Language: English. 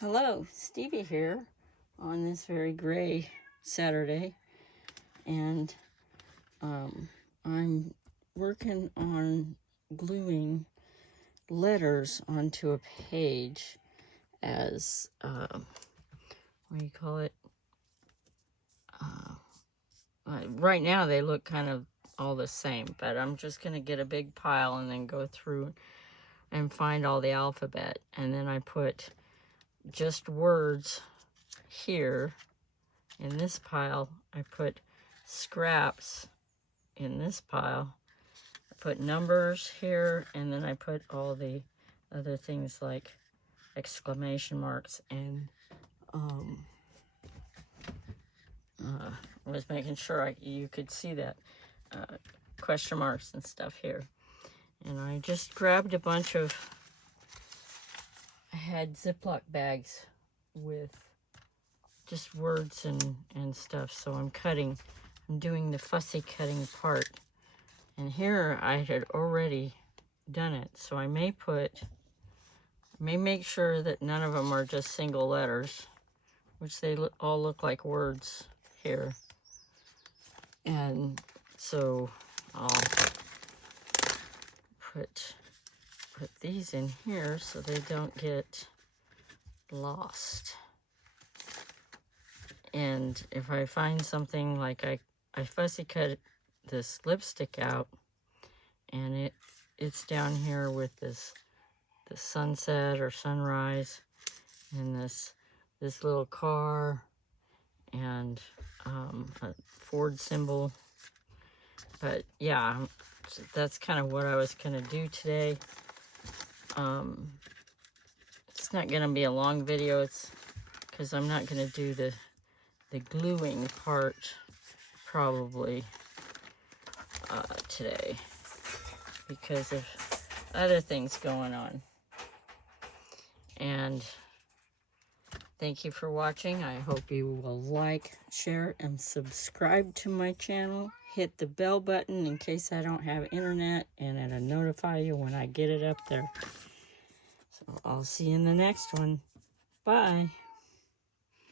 Hello, Stevie here on this very gray Saturday, and I'm working on gluing letters onto a page as, what do you call it? Right now they look kind of all the same, but I'm just going to get a big pile and then go through and find all the alphabet, and then I put just words here. In this pile, I put scraps in this pile. I put numbers here, and then I put all the other things like exclamation marks and I was making sure you could see that question marks and stuff here. And I just grabbed a bunch of, I had Ziploc bags with just words and stuff, so I'm doing the fussy cutting part. And here I had already done it, so I may make sure that none of them are just single letters, which they all look like words here. And so I'll put these in here so they don't get lost. And if I find something, like I fussy cut this lipstick out, and it's down here with the sunset or sunrise, and this little car, and a Ford symbol. But yeah, that's kind of what I was gonna do today. It's not gonna be a long video. It's because I'm not gonna do the gluing part probably today because of other things going on. And thank you for watching. I hope you will like, share, and subscribe to my channel. Hit the bell button in case I don't have internet, and it'll notify you when I get it up there. So I'll see you in the next one. Bye.